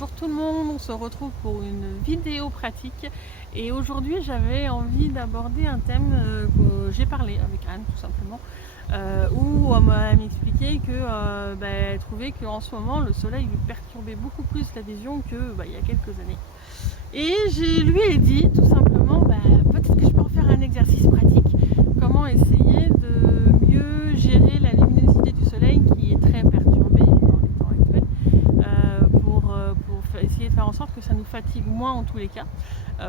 Bonjour tout le monde, on se retrouve pour une vidéo pratique et aujourd'hui j'avais envie d'aborder un thème que j'ai parlé avec Anne tout simplement où elle m'a expliqué que elle trouvait qu'en ce moment le soleil lui perturbait beaucoup plus la vision que il y a quelques années. Et je lui ai dit tout simplement peut-être que je peux en faire un exercice pratique, comment essayer de mieux gérer la luminosité du soleil qui est très perturbée dans les temps actuels pour essayer de faire en sorte que ça nous fatigue moins en tous les cas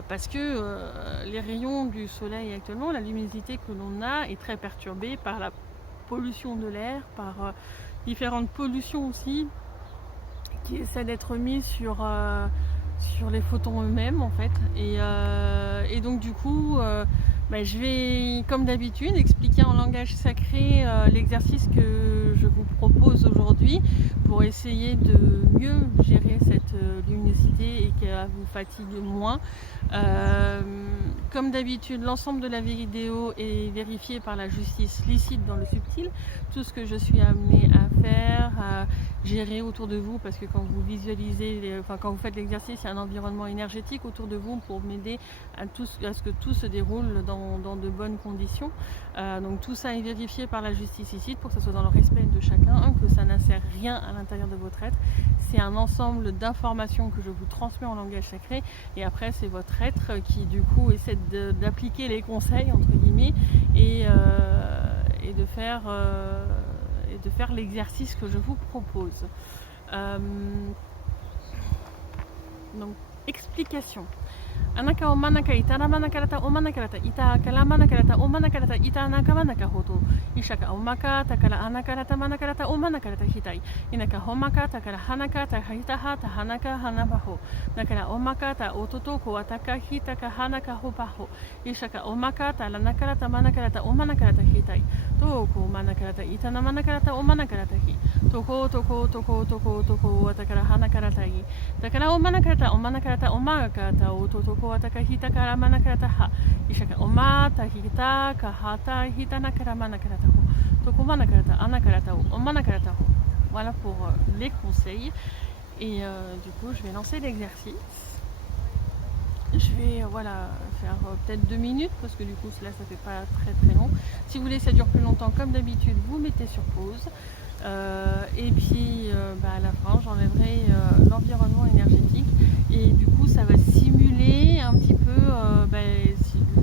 parce que les rayons du soleil actuellement, la luminosité que l'on a est très perturbée par la pollution de l'air, par différentes pollutions aussi qui essaient d'être mises sur les photons eux-mêmes en fait et donc du coup je vais comme d'habitude expliquer en langage sacré l'exercice que je vous propose aujourd'hui pour essayer de mieux gérer cette luminosité et qu'elle vous fatigue moins. Comme d'habitude, l'ensemble de la vidéo est vérifié par la justice licite dans le subtil. Tout ce que je suis amenée à faire, à gérer autour de vous, parce que quand vous visualisez, quand vous faites l'exercice, il y a un environnement énergétique autour de vous pour m'aider à ce que tout se déroule dans de bonnes conditions. Donc tout ça est vérifié par la justice ici pour que ce soit dans le respect de chacun, que ça n'insère rien à l'intérieur de votre être. C'est un ensemble d'informations que je vous transmets en langage sacré et après c'est votre être qui du coup essaie d'appliquer les conseils entre guillemets et de faire l'exercice que je vous propose. Donc, explication. Anaka o manaka ita ramanakarata o manakarata ita kalamanakarata o manakarata ita nakamanaka hoto ishaka o maka takara anakarata manakarata o manakarata hitai inaka homaka takara hanaka tahitaha tahanaka hanabaho nakara o maka ta ototo ko ataka hitaka hanaka hopaho ishaka o maka ta lanakarata manakarata o manakarata hitai toko manakarata ita namanakarata o manakarata hi toko toko toko toko toko atakara hanakarata hi takara o manakarata o makata ototo ko ataka hita kara manakarata ha ishaka o mata hita kahata hita nakara manakarata ho toko manakarata anakarata o manakarata ho. Voilà pour les conseils et du coup je vais lancer l'exercice. Je vais faire peut-être 2 minutes parce que du coup là ça fait pas très long. Si vous voulez ça dure plus longtemps comme d'habitude vous mettez sur pause et puis à la fin j'enlèverai l'environnement énergétique et du coup ça va simuler un petit peu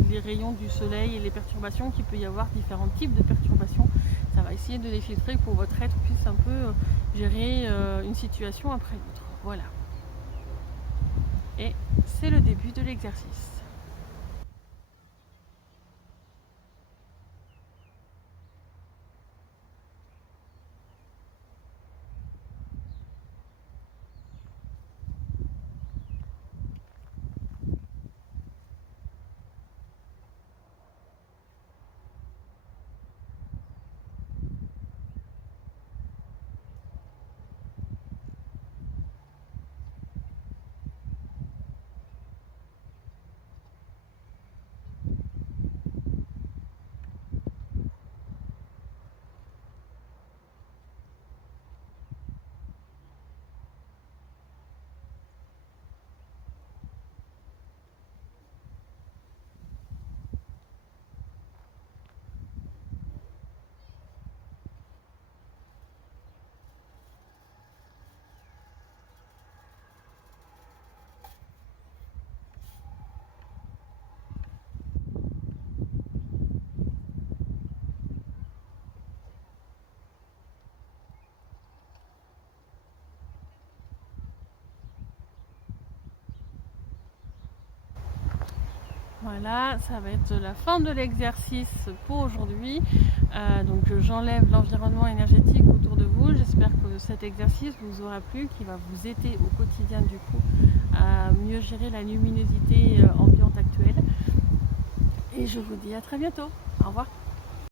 les rayons du soleil et les perturbations qu'il peut y avoir, différents types de perturbations. Ça va essayer de les filtrer pour que votre être puisse un peu gérer une situation après l'autre. Voilà. Et c'est le début de l'exercice. Voilà, ça va être la fin de l'exercice pour aujourd'hui. Donc j'enlève l'environnement énergétique autour de vous. J'espère que cet exercice vous aura plu, qui va vous aider au quotidien du coup à mieux gérer la luminosité ambiante actuelle. Et je vous dis à très bientôt. Au revoir.